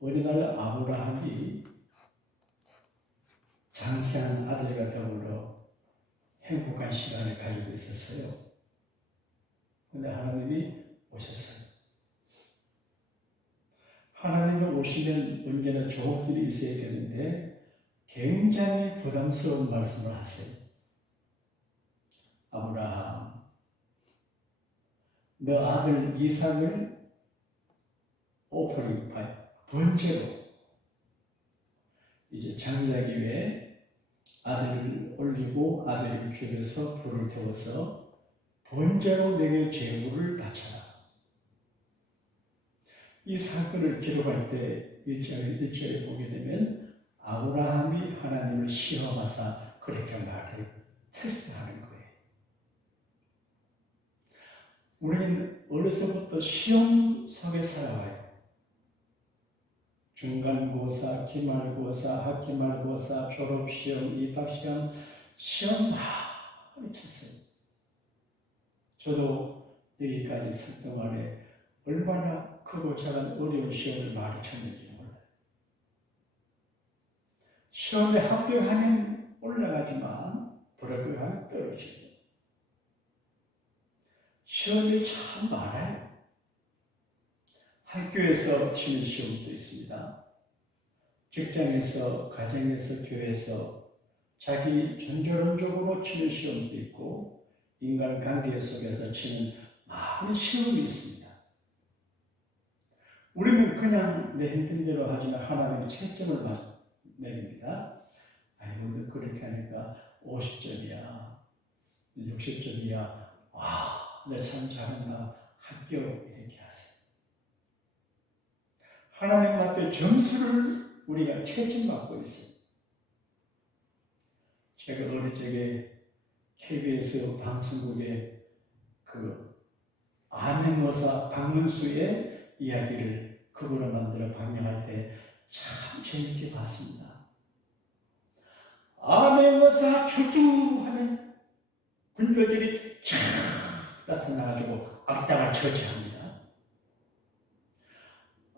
어느 날 아브라함이 장세한 아들과 더불어 행복한 시간을 가지고 있었어요. 그런데 하나님이 오셨어요. 하나님이 오시면 언제나 좋은 일이 있어야겠는데 굉장히 부담스러운 말씀을 하세요. 아브라함, 너 아들 이삭을 오프링 번제로 이제 장자기 위해 아들을 올리고 아들을 죽여서 불을 태워서 번제로 내게 제물을 바쳐라. 이 사건을 기록할 때 1절에 보게 되면 아브라함이 하나님을 시험하사 그렇게 말을 테스트하는 거예요. 우리는 어려서부터 시험 속에 살아와요. 중간고사, 기말고사, 학기말고사, 졸업시험, 입학시험, 시험 많이 쳤어요. 저도 여기까지 설 동안에 얼마나 크고 작은 어려운 시험을 많이 쳤는지 몰라요. 시험에 합격하면 올라가지만 불합격하면 떨어져요. 시험이 참 많아요. 학교에서 치는 시험도 있습니다. 직장에서, 가정에서, 교회에서 자기 전전적으로 치는 시험도 있고 인간관계 속에서 치는 많은 시험이 있습니다. 우리는 그냥 내 힘든대로 하지만 하나님의 채점을 내립니다. 아이고 그렇게 하니까 50점이야 60점이야 와, 내 참 잘한다 합격 이렇게 하세요. 하나님 앞에 점수를 우리가 채점받고 있어요. 제가 어릴 적에 KBS 방송국에 암행어사 박문수의 이야기를 극으로 만들어 방영할 때 참 재밌게 봤습니다. 암행어사 주두 하면 군별들이 쫙 나타나가지고 악당을 처치합니다.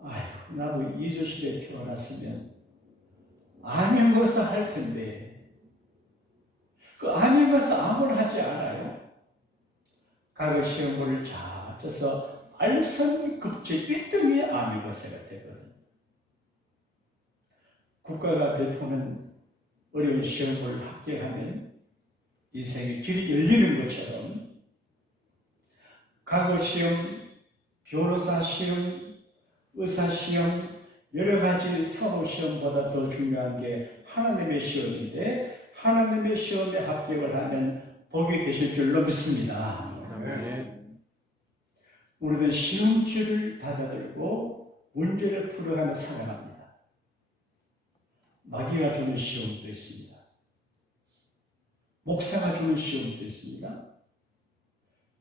아휴, 나도 이 조실에 태어났으면 암행어사 할 텐데 그 암행어사 암을 하지 않아요. 과거 시험을 잘 맞춰서 알선급제 1등의 암행어사가 되거든요. 국가가 대표는 어려운 시험을 합격하면 인생의 길이 열리는 것처럼 과거 시험, 변호사 시험, 의사 시험, 여러 가지 사고 시험보다 더 중요한 게 하나님의 시험인데 하나님의 시험에 합격을 하면 복이 되실 줄로 믿습니다. 네. 우리는 시험지를 다져들고 문제를 풀어가며 살아갑니다. 마귀가 주는 시험도 있습니다. 목사가 주는 시험도 있습니다.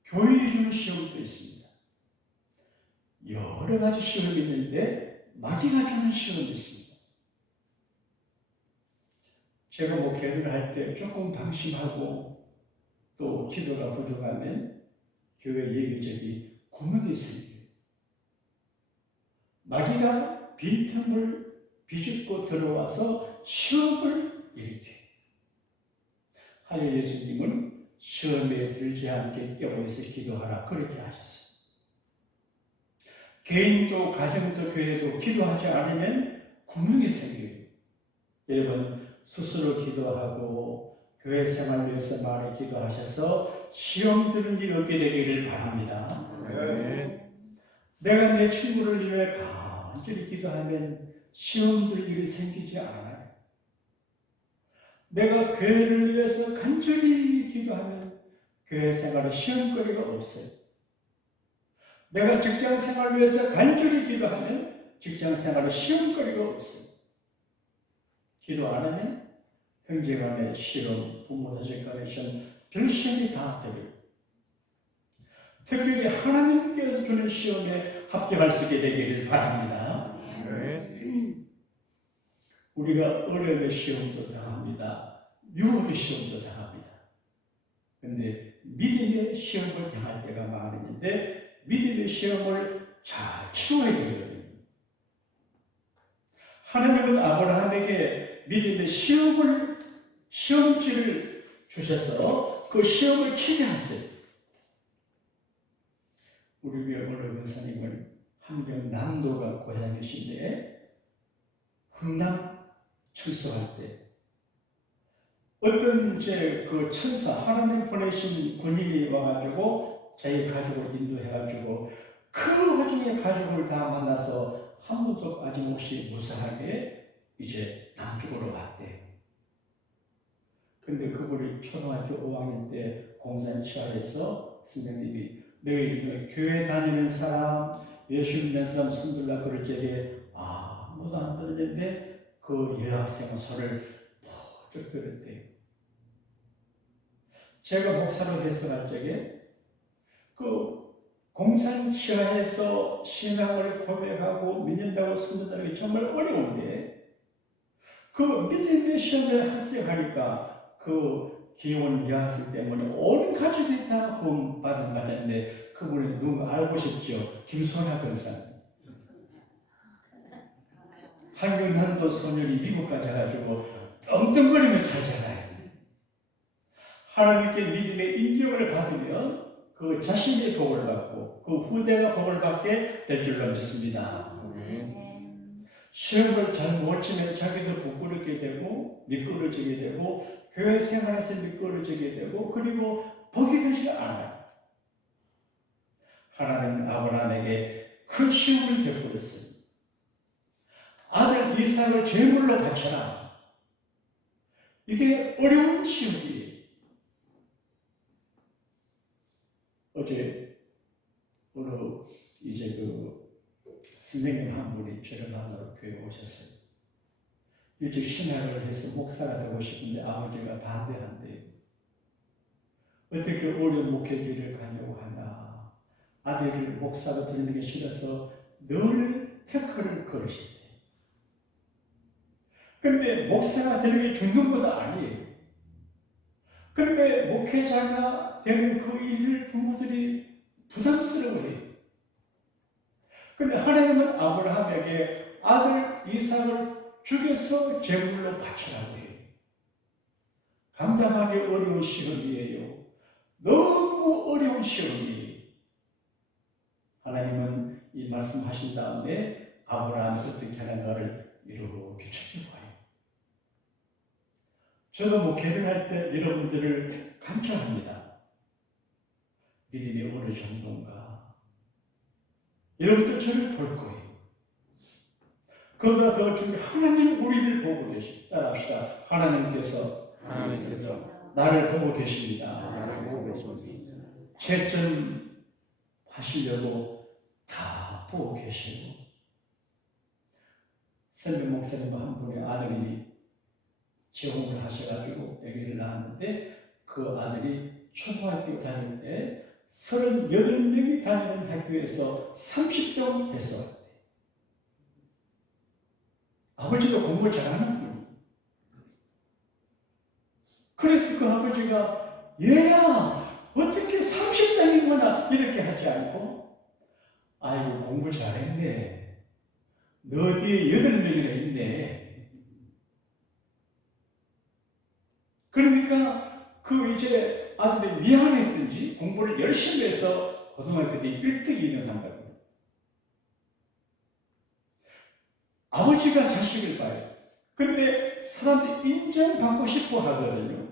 교회에 주는 시험도 있습니다. 여러 가지 시험이 있는데 마귀가 주는 시험이 있습니다. 제가 목회를 할 때 조금 방심하고 또 기도가 부족하면 교회 여기저기 구멍이 생겨요. 마귀가 빈틈을 비집고 들어와서 시험을 일으켜요. 하여 예수님은 시험에 들지 않게 껴보여서 기도하라 그렇게 하셨어요. 개인도 가정도 교회도 기도하지 않으면 구멍이 생겨요. 여러분 스스로 기도하고 교회 생활을 위해서 많이 기도하셔서 시험 드는 일 없게 되기를 바랍니다. 네. 내가 내 친구를 위해 간절히 기도하면 시험 들 일이 생기지 않아요. 내가 교회를 위해서 간절히 기도하면 교회 생활에 시험거리가 없어요. 내가 직장 생활을 위해서 간절히 기도하면 직장 생활에 시험거리가 없어요. 기도 안 하면 형제간의 시험, 부모 자식간의 시험, 별 시험이 다 되고요. 특별히 하나님께서 주는 시험에 합격할 수 있게 되기를 바랍니다. 네. 우리가 어려움의 시험도 당합니다. 유혹의 시험도 당합니다. 그런데 믿음의 시험을 당할 때가 많은데 믿음의 시험을 잘 치워야 되거든요. 하나님은 아브라함에게 믿음의 시험지를 주셔서 그 시험을 치게 하세요. 우리 교회 오늘 권사님은 함경 남도가 고향이신데 흥남 철수할 때 어떤 그 천사 하나님 보내신 군인이 와가지고 자기 가족을 인도해가지고 그 와중에 가족을 다 만나서 한 번도 빠짐없이 무사하게 이제 남쪽으로 왔대. 근데 그분이 초등학교 5학년 때 공산치하에서 선생님이 너희 교회 다니는 사람, 예수 믿는 사람 손들라 그럴 적에 아무도 안 들었는데 그 여학생 소리를 푹 들었대요. 제가 목사로 해설할 적에 그 공산치하에서 신앙을 고백하고 믿는다고 손든다는 게 정말 어려운데 그 믿음의 시험에 합격하니까 그 귀여운 여학생 때문에 온 가족이 다 구원받은 것 같은데 그분이 누구 알고 싶죠? 김소나 권사님. 한경난도 소년이 미국까지 가가지고 떵떵거리며 살잖아요. 하나님께 믿음의 인정을 받으면 그 자신의 복을 받고 그 후대가 복을 받게 될 줄로 믿습니다. 시험을 잘 못 치면 자기도 부끄럽게 되고 미끄러지게 되고 교회 생활에서 미끄러지게 되고 그리고 복이 되지 않아요. 하나님은 아브라함에게 큰 시험을 베풀었어요. 아들 이삭을 제물로 바쳐라. 이게 어려운 시험이에요. 어제 오늘 이제 선생님 한 분이 저를 만나러 교회에 오셨어요. 일찍 신학을 해서 목사가 되고 싶은데 아버지가 반대한대요. 어떻게 어려운 목회길을 가려고 하나. 아들을 목사로 드리는 게 싫어서 늘 태클을 걸으신대요. 근데 목사가 되는 게 죽는 것도 아니에요. 근데 목회자가 되는 그 일을 부모들이 부담스러워해요. 근데 하나님은 아브라함에게 아들 이삭을 죽여서 제물로 바치라고 해요. 감당하기 어려운 시험이에요. 너무 어려운 시험이에요. 하나님은 이 말씀하신 다음에 아브라함이 어떻게 하는가를 이렇게 찾아봐요. 저도 목회를 할 때 여러분들을 감찰합니다. 믿음이 어느 정도인가? 여러분들 저를 볼 거예요. 그보다 더 중요한 하나님 우리를 보고 계십니다. 따라합시다. 하나님께서 나를 보고 계십니다. 채점하시려고 다 보고 계시고 선배 목사님 한 분의 아들이 재혼을 하셔가지고 아기를 낳았는데 그 아들이 초등학교 다닐 때 38명이 다니는 학교에서 30등 했어요. 아버지도 공부 잘하는 분이에요. 그래서 그 아버지가 얘야 어떻게 30등이구나 이렇게 하지 않고 아이고 공부 잘했네. 너 뒤에 8명이나 있네. 그러니까 그 이제 아들이 미안했든지 공부를 열심히 해서 고등학교 때 1등이 한다고. 아버지가 자식을 봐요. 근데 사람들이 인정받고 싶어 하거든요.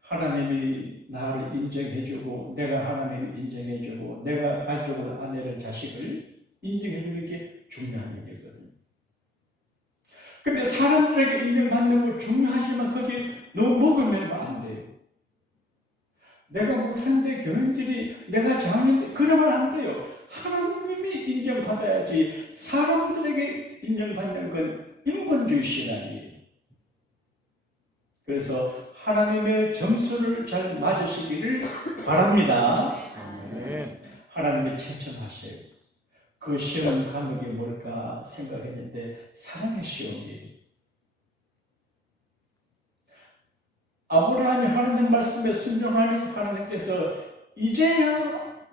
하나님이 나를 인정해주고 내가 하나님을 인정해주고 내가 가족을 아내를 자식을 인정해주는 게 중요한 일이거든요. 근데 사람들에게 인정받는 거 중요하지만 그게 너무 먹으면 안 돼요. 내가 목사인데 교인들이 내가 장인데 그러면 안 돼요. 하나님이 인정받아야지. 사람들에게 인정받는 건 인본주의 신앙이에요. 그래서 하나님의 점수를 잘 맞으시기를 바랍니다. 하나님이 채점하세요. 그 시험 과목이 뭘까 생각했는데 사랑의 시험이에요. 아브라함이 하나님 말씀에 순종하니 하나님께서 이제야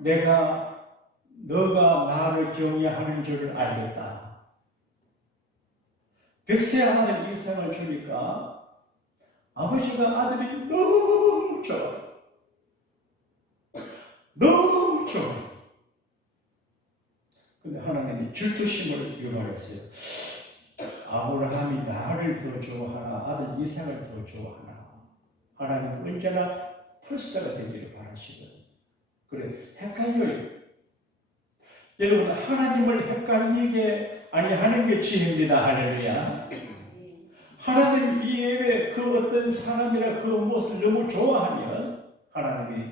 너가 나를 경외하는 줄을 알겠다. 백세 아들 이삭을 주니까 아버지가 아들이 너무 좋아. 너무 좋아. 근데 하나님이 질투심을 유발했어요. 아브라함이 나를 더 좋아하나 아들 이삭을 더 좋아하나. 하나님은 언제나 풀사가 되기를 바라시거든요. 그래, 헷갈려요. 여러분, 하나님을 헷갈리게 아니하는 게 지혜입니다. 할렐루야. 하나님 이외에 그 어떤 사람이나 그 무엇을 너무 좋아하면 하나님이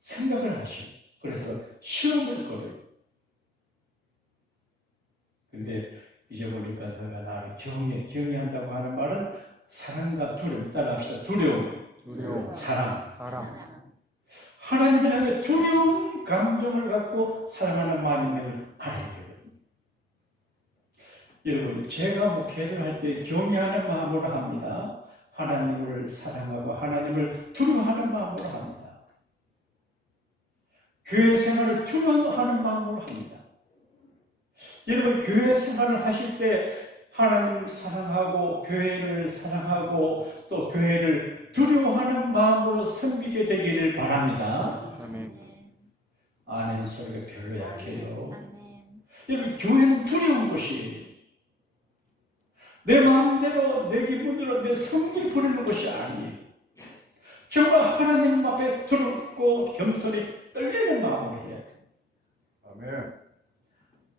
생각을 하시고 그래서 시험을 걸어요. 근데 이제 보니까 너가 나를 경외한다고 하는 말은 사랑과 두려움, 따라합시다. 두려움. 사랑. 하나님을 향해 두려운 감정을 갖고 사랑하는 마음이 있는 알아야 되거든요. 여러분, 제가 목회를 할 때 경외하는 마음으로 합니다. 하나님을 사랑하고 하나님을 두려워하는 마음으로 합니다. 교회 생활을 두려워하는 마음으로 합니다. 여러분, 교회 생활을 하실 때 하나님을 사랑하고 교회를 사랑하고 또 교회를 두려워하는 마음으로 섬기게 되기를 바랍니다. 아멘 소리가 별로 약해요. 여러분, 교회는 두려운 곳이에요. 내 마음대로 내 기분대로 내 성질 부리는 것이 아니에요. 정말 하나님 앞에 두렵고 겸손히 떨리는 마음으로 해야 돼요. 아멘.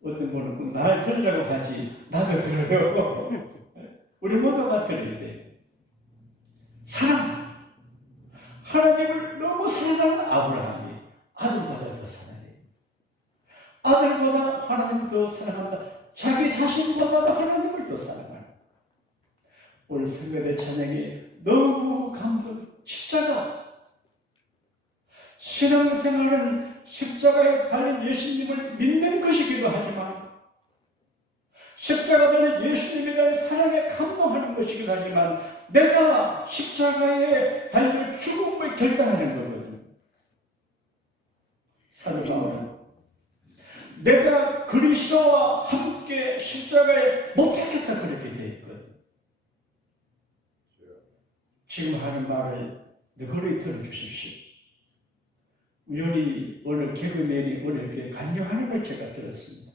어떤 분은 날 들으라고 하지 나도 들어요. 우리 모두가 들어야 돼. 사랑. 하나님을 너무 사랑하는 아브라함이 아들보다 더 사랑해요. 아들보다 하나님을 더 사랑한다. 자기 자신보다 하나님을 더 사랑한다. 오늘 성결의 찬양이 너무 감동. 십자가. 신앙생활은 십자가에 달린 예수님을 믿는 것이기도 하지만 십자가에 달린 예수님에 대한 사랑에 감동하는 것이기도 하지만 내가 십자가에 달린 죽음을 결단하는 거거든요. 사도 바울은 내가 그리스도와 함께 십자가에 못 박혔다 그렇게 되어 있거든요. 지금 하는 말을 너그러이 들어주십시오. 우연히 오늘 개그맨이 오늘 이렇게 간증하는 걸 제가 들었습니다.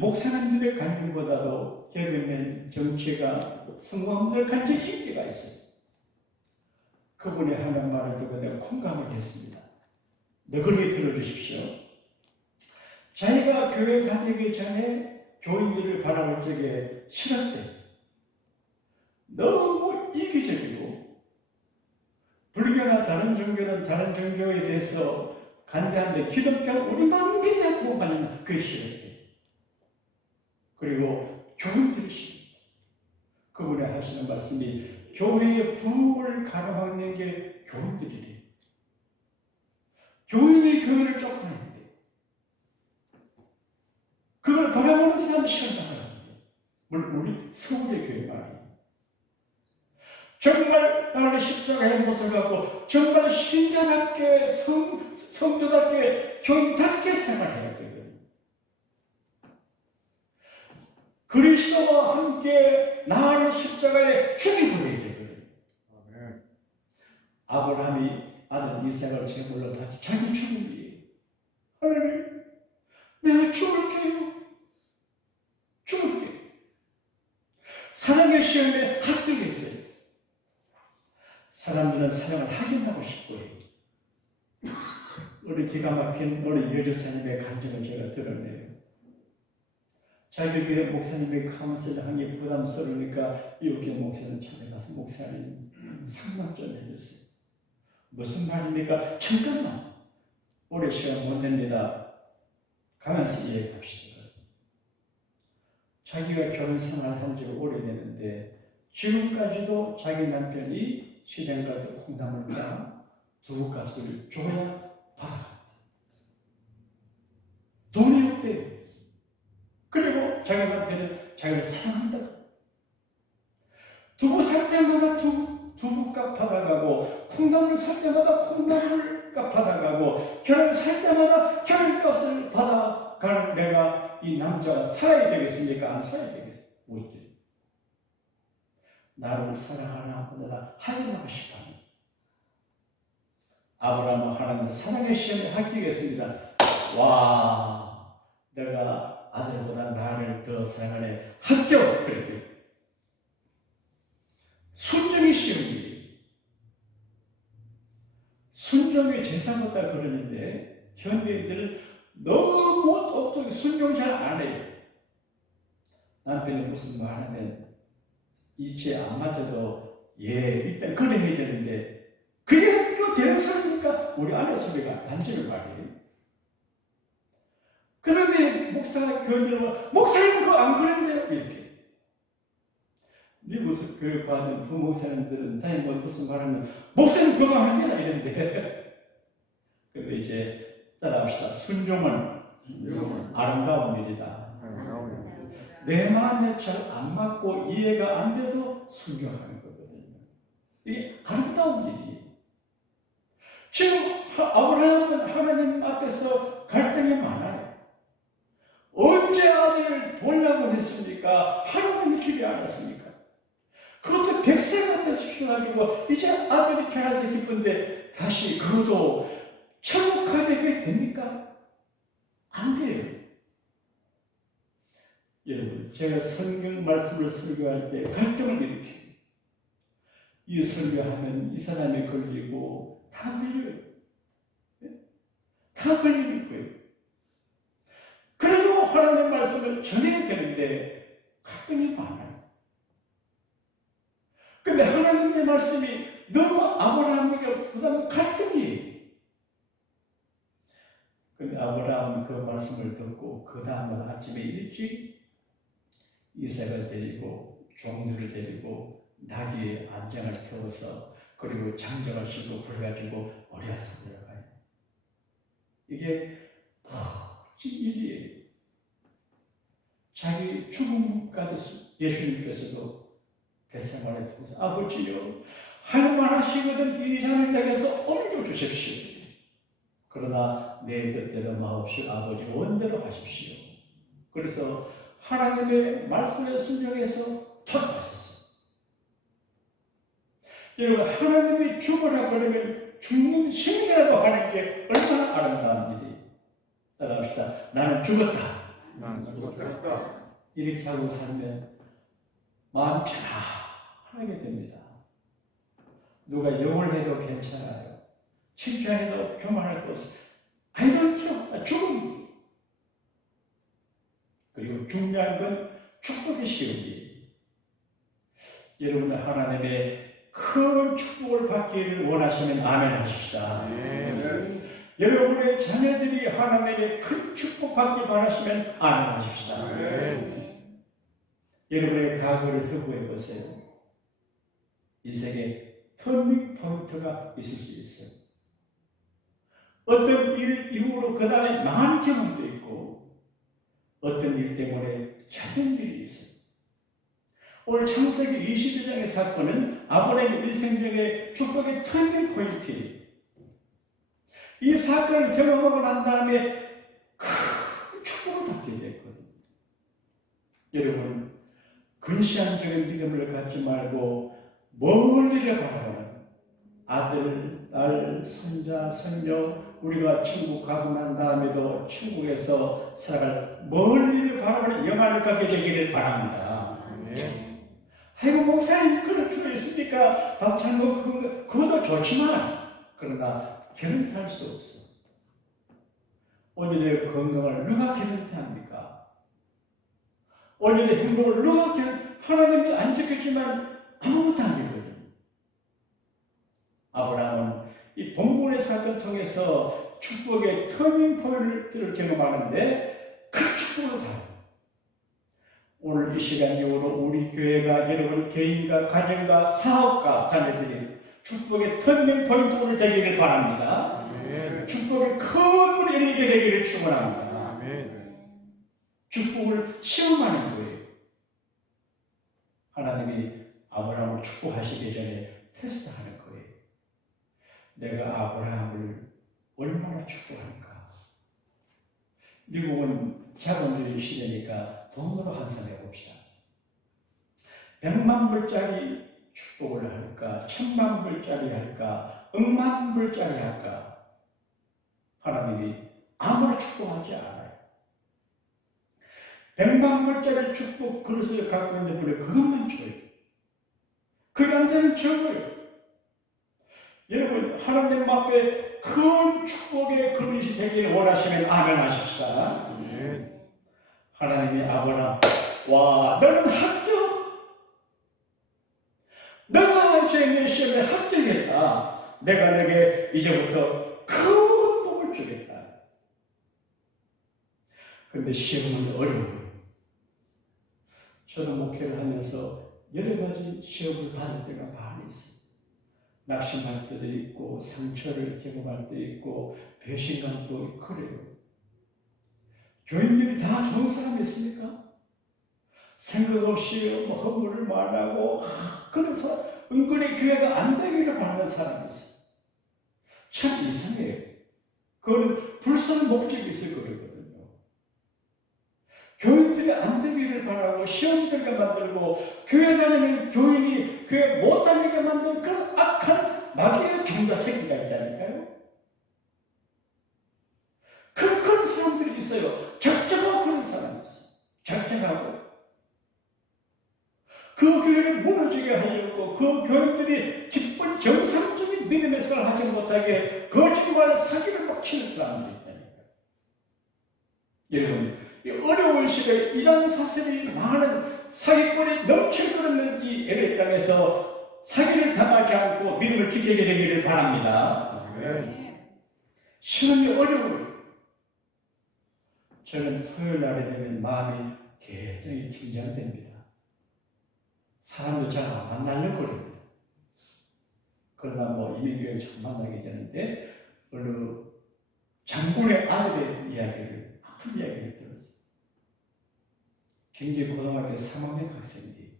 목사님들의 간증보다도 개그맨 정치가 성공들 간증 인기가 있어요. 그분이 하는 말을 듣고 내가 공감을 했습니다. 너그러이 들어주십시오. 자기가 교회 다니기 전에 교인들을 바라볼 적에 싫었대요. 너무 이기적이고 불교나 다른 종교는 다른 종교에 대해서 간대한데 기독교는 우리만 믿어야 구원받는 그게 싫었대요. 그리고 교인들이 싫습니다. 그분이 하시는 말씀이 교회의 부흥을 가로막는 게 교인들이래요. 교인이 교회를 쫓아내는데 그걸 돌아보는 사람이 싫어하는 물론 우리 서울의 교회 말이에요. 정말 나는 십자가의 못을 갖고 정말 신자답게 성도답게 교인답게 생활해야 되거든요. 그리스도와 함께 나를 십자가에 죽이버려야 되거든요. 아멘. 아브라함이 아들 이삭을 제물로 바쳐 자기 죽음이에요. 하나님, 내가 죽을게요. 죽을게. 사랑의 시험에 합격했어요. 사람들은 사랑을 확인하고 싶고 해요. 우리 기가 막힌 우리 여주사님의 감정을 제가 들었네요. 자기 교회 목사님의 카운슬을 하기 부담스러우니까 이웃교 목사님 찾아가서 목사님 상담 좀 해주세요. 무슨 말입니까? 잠깐만. 오래 시간 못 냅니다. 가면서 이야기합시다. 자기가 결혼 생활한 지가 오래됐는데 지금까지도 자기 남편이 시장 갈 때 콩나물과 두부값을 줘야 받아갑니다. 돈이 없대요. 그리고 자기 남편은 자기를 사랑한다. 두부 살 때마다 두부값 받아가고 콩나물 살 때마다 콩나물값 받아가고 결혼 살 때마다 결혼값을 받아가는 내가 이 남자가 살아야 되겠습니까? 안 살아야 되겠습니까? 못 돼. 나를 사랑하는 아버지라 확인하고 싶어합니다. 아브라함은 하나님의 사랑의 시험에 합격했습니다. 와, 내가 아들보다 나를 더 사랑하네. 합격! 그렇게. 순종의 시험이에요. 순종의 제사보다 그러는데 현대인들은 너무 똑똑히 순종 잘 안 해요. 남편이 무슨 말 하면 이제 안 맞아도 일단 그래 해야 되는데 그게 또 되는 소리니까 우리 아내 소리가 단지를 말이에요. 그런데 목사가 교회들은 목사님 그거 안 그랬는데요 이렇게. 미국에서 교육받은 부목사님들은 다행히 무슨 말하면 목사님 그거 합니다 이랬는데 근데 이제 따라합시다. 순종은 아름다운 일이다. 내 마음에 잘 안 맞고 이해가 안 돼서 순종하는 거거든요. 이게 아름다운 일이에요. 지금 아브라함은 하나님 앞에서 갈등이 많아요. 언제 아들을 보려고 했습니까? 하나님이 주지 않았습니까? 그것도 100세가 돼서 주셔가지고 이제 아들이 태어나서 기쁜데 다시 그것도 천국하게 그게 됩니까? 안 돼요. 여러분, 제가 성경 말씀을 설교할 때 갈등을 일으켜요. 이 설교하면 이 사람이 걸리고 다 걸려요. 다 걸리는 거예요. 그래도 하나님의 말씀을 전해야 되는데 갈등이 많아요. 근데 하나님의 말씀이 너무 아브라함에게 부담 갈등이에요. 근데 아브라함은 그 말씀을 듣고 그 다음날 아침에 일찍 이삭을 데리고 종들을 데리고 나귀의 안장을 태워서 그리고 장정을 싣고 불가지고 어리아서 들어가요. 이게 멋진 일이에요. 자기 죽음까지 예수님께서도 겟세마네 통해서 아버지요 할만하시거든 이 잔을 내게서 옮겨 주십시오. 그러나 내 뜻대로 마옵시오. 아버지 원대로 하십시오. 그래서 하나님의 말씀에 순종해서 돌아가셨어요. 여러분 하나님이 죽으라 그러면 죽는 신이라도 하는 게 얼마나 아름다운 일이. 따라합시다. 나는 죽었다. 이렇게 하고 살면 마음 편안하게 됩니다. 누가 욕을 해도 괜찮아요. 칭찬해도 교만할 것 없어요. 아니죠. 죽음. 그리고 중요한 건 축복의 시험이에요. 여러분은 하나님의 큰 축복을 받기를 원하시면 아멘 하십시다. 여러분의 자녀들이 하나님의 큰 축복 받기 바라시면 아멘 하십시다. 여러분의 과거를 회고해 보세요. 인생에 터닝 포인트가 있을 수 있어요. 어떤 일 이후로 그 다음에 망한 경험도 있고 어떤 일 때문에 잘된 일이 있어요. 오늘 창세기 22장의 사건은 아브라함의 일생적의 축복의 터닝 포인트예요. 이 사건을 경험하고 난 다음에 큰 축복을 받게 됐거든요. 여러분, 근시안적인 믿음을 갖지 말고 멀리를 바라보는 아들, 딸, 손자, 손녀 우리가 천국 가고 난 다음에도 천국에서 살아갈 멀리를 바라보는 영화를 갖게 되기를 바랍니다. 아이고 목사님 그럴 필요 있습니까? 박찬국 그것도 좋지만 그러나 개런티할 수 없어. 오늘의 건강을 누가 개런티합니까? 오늘의 행복을 누가 하나님이 안 지켰지만 아무것도 아니거든요. 아브라함은 이 본문의 사건을 통해서 축복의 터닝 포인트를 경험하는데 그 축복을 받아요. 오늘 이 시간 이후로 우리 교회가 여러분 개인과 가정과 사업가 자녀들이 축복의 터닝 포인트를 되기를 바랍니다. 아멘. 축복의 큰 문을 열리게 되기를 축원합니다. 아멘. 축복을 시험하는 거예요. 하나님이 아브라함을 축복하시기 전에 테스트하는 거예요. 내가 아브라함을 얼마나 축복하는가. 미국은 자본주의 시대니까 돈으로 환산해 봅시다. 100만 불짜리 축복을 할까? 10,000불짜리 할까? 10,000불짜리 할까? 하나님이 아무리 축복하지 않아요. 100,000불짜리 축복 그릇을 갖고 있는 분이 그것만 줘요. 그한테는 적어요. 여러분, 하나님 앞에 큰 축복의 그릇이 되기를 원하시면 아멘 하십시다. 하나님이 아브라함, 와, 너는 합격! 너가 내 시험에 합격했다. 내가 너에게 이제부터 큰 복을 주겠다. 근데 시험은 어려워요. 저는 목회를 하면서 여러 가지 시험을 받을 때가 많이 있어요. 낙심할 때도 있고, 상처를 경험할 때도 있고, 배신감도 있고, 그래요. 교인들이 다 좋은 사람이 있습니까? 생각 없이 뭐 허물을 말하고, 그래서 은근히 교회가 안 되기를 바라는 사람이 있어요. 참 이상해요. 그거는 불순한 목적이 있을 거거든요. 교인들이 안 되기를 바라고 시험 들게 만들고 교회 다니는 교인이 교회 못 다니게 만드는 그런 악한 마귀의 종자 새끼가 있다니까요. 그런 사람들이 있어요. 작정하고 그런 사람이 있어요. 작정하고 그 교회를 무너지게 하려고 그 교인들이 기쁜 정상적인 믿음의 생활을 하지 못하게 거짓말 사기를 막 치는 사람들이 있다니까요. 여러분, 이 어려운 시대에 이단 사슬이 많은 사기꾼이 넘쳐흐르는 이 LA 땅에서 사기를 당하지 않고 믿음을 지키게 되기를 바랍니다. 시험이 어려워요. 저는 토요일 날에 되면 마음이 굉장히 긴장됩니다. 사람도 잘 안 만나려고 그럽니다. 그러나 뭐 이민교회를 처음 만나게 되는데 어느 장군의 아들의 이야기를, 아픈 이야기를 들었어요. 굉장히 고등학교 3학년 학생이에요.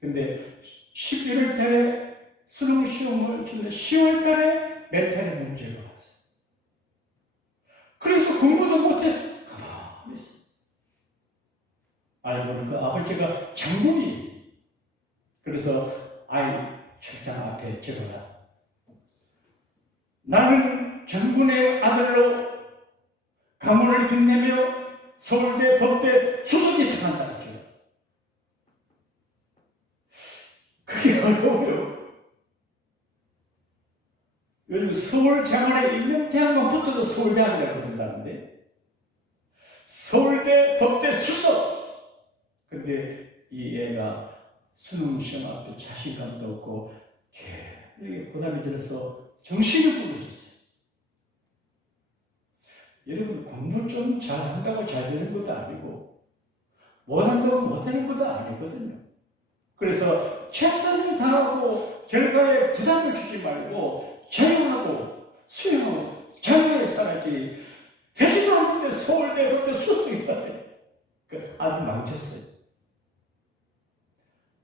근데 11월 달에 수능 시험을 치는데 10월 달에 멘탈에 문제가 왔어요. 그래서 공부도 못해 가만히 있어요. 알고 보니 그 아버지가 장군이에요. 그래서 아이 책상 앞에 적어라. 나는 장군의 아들로 가문을 빛내며 서울대 법대 수석이 들어간다. 그게 어려워요. 요즘 서울 장안에 있는 대학만 붙어도 서울대학이라고 부른다는데 서울대 법대 수석. 근데 이 애가 수능 시험 앞에 자신감도 없고 이게 부담이 들어서 정신이 부러졌어요. 여러분, 공부 좀 잘한다고 잘 되는 것도 아니고 못한다고 못되는 것도 아니거든요. 그래서 최선을 다하고 결과에 부담을 주지 말고 자유하고 수용하고 자유에 살아야지. 되지도 않는데 서울대 법대 수석이다. 그 아주 망쳤어요.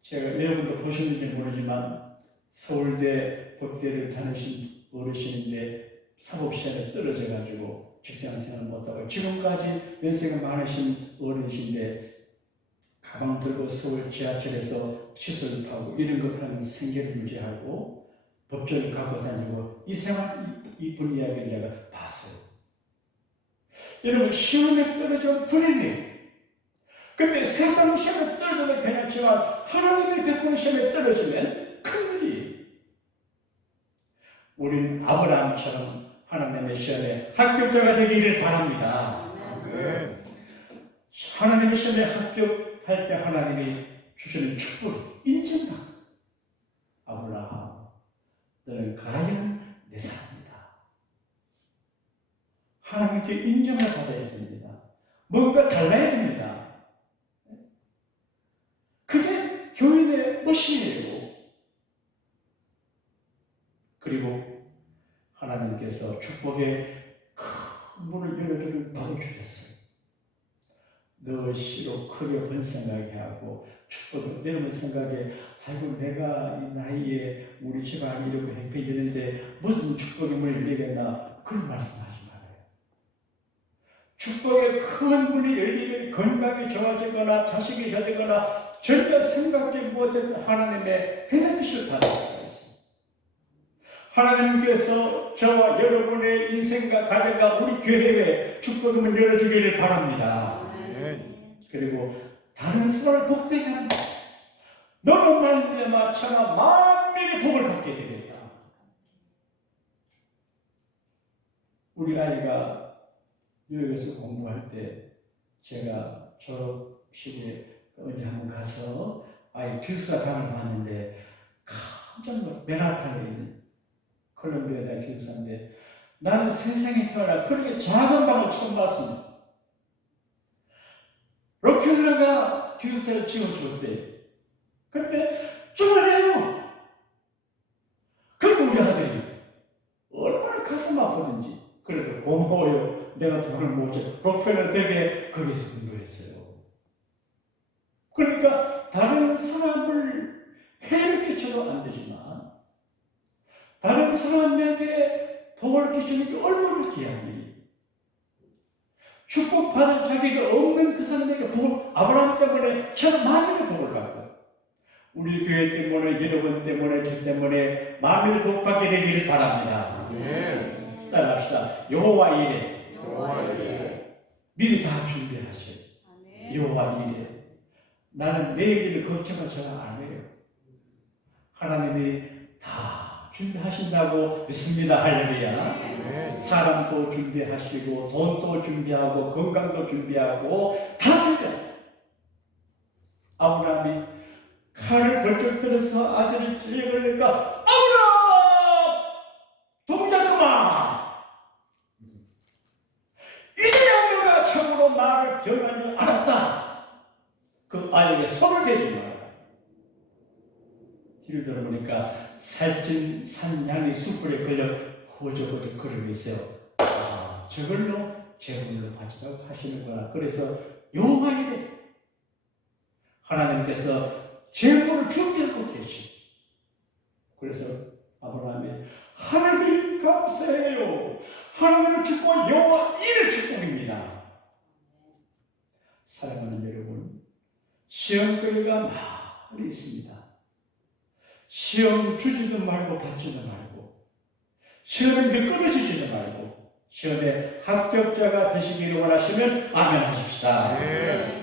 제가 여러분도 보셨는지 모르지만 서울대 법대를 다니신 어르신인데 사법시험에 떨어져가지고 직장생활 못하고 지금까지 연세가 많으신 어른이신데 가방 들고 서울 지하철에서 시설 타고 이런 것 하면서 생계를 유지하고 법조를 갖고 다니고 이 생활, 이분 이야기를 제가 봤어요. 여러분, 시험에 떨어져 불행해요. 근데 세상 시험에 떨어져도 괜찮지만 하나님의 베푸는 시험에 떨어지면 큰일이에요. 우리는 아브라함처럼 하나님의 시험에 합격자가 되기를 바랍니다. 네. 하나님의 시험에 합격할 때 하나님이 주시는 축복을 인정받고 아브라함, 너는 과연 내 사람이다. 하나님께 인정을 받아야 됩니다. 뭔가 달라야 됩니다. 그게 교인의 멋이에요. 그리고 하나님께서 축복의 큰 문을 열어주는 답을 주셨어요. 너 시로 크게 번성하게 하고 축복을 내려오는 생각에 아이고 내가 이 나이에 우리 집안 이러고 행패되는데 무슨 축복의 문을 열리겠나 그런 말씀하지 말아요. 축복의 큰 문이 열리면 건강이 좋아지거나 자식이 좋아지거나 절대 생각지 못했던 하나님의 베네핏을 받을 수가 있습니다. 하나님께서 저와 여러분의 인생과 가정과 우리 교회에 축복의 문 열어주기를 바랍니다. 그리고 다른 사람을 복되게 하는 너로 말미암아 차마 만민의 복을 받게 되겠다. 우리 아이가 뉴욕에서 공부할 때 제가 졸업식에 언제 한번 가서 아이 기숙사방을 봤는데 깜짝 놀라 맨하탄에 있는 콜롬비아 대학 기숙사인데 나는 세상에 태어나 그렇게 작은 방을 처음 봤습니다. 록펠러가 기숙사를 지어줬대. 근데 쪼그래요. 그리고 우리 아들이 얼마나 가슴 아프든지 그래도 고마워요. 내가 돈을 모으자. 록펠러 댁에 거기서 공부했어요. 그러니까 다른 사람을 해를 끼쳐도 안 되지만 다른 사람에게 복을 끼치는 게 얼마나 귀한 일이. 축복받을 자격이 없는 그 사람에게 복을 아브라함 때문에 참 많은 복을 받고 우리 교회 때문에 여러분 때문에 저 때문에 만민의 복 받게 되기를 바랍니다. 네. 따라합시다. 여호와 이래. 미리 다 준비하세요. 여호와 이래. 나는 내일 일을 걱정을 잘 안 해요. 하나님이 다 준비하신다고 믿습니다. 할렐루야. 사람도 준비하시고 돈도 준비하고 건강도 준비하고 다 준비하고 아브라함이 칼을 벌쩍 들어서 아들을 찔러버리니까 아브라함! 동작 그만! 이제야 내가 참으로 나를 경한 줄 알았다. 그 아이에게 손을 대지 마라. 뒤로 돌아보니까 살찐 산양이 숯불에 걸려 호적호적 걸으고 있어요. 아, 저걸로 제물로 바치라고 하시는구나. 그래서 요한이래. 하나님께서 제물을 준비하고 계시. 그래서 아브라함이 하나님 감사해요. 하나님을 축복 여호와 이를 축복입니다. 사랑하는 여러분, 시험거리가 많이 있습니다. 시험 주지도 말고 받지도 말고 시험에 미끄러지지도 말고 시험에 합격자가 되시기를 원하시면 아멘 하십시다. 네.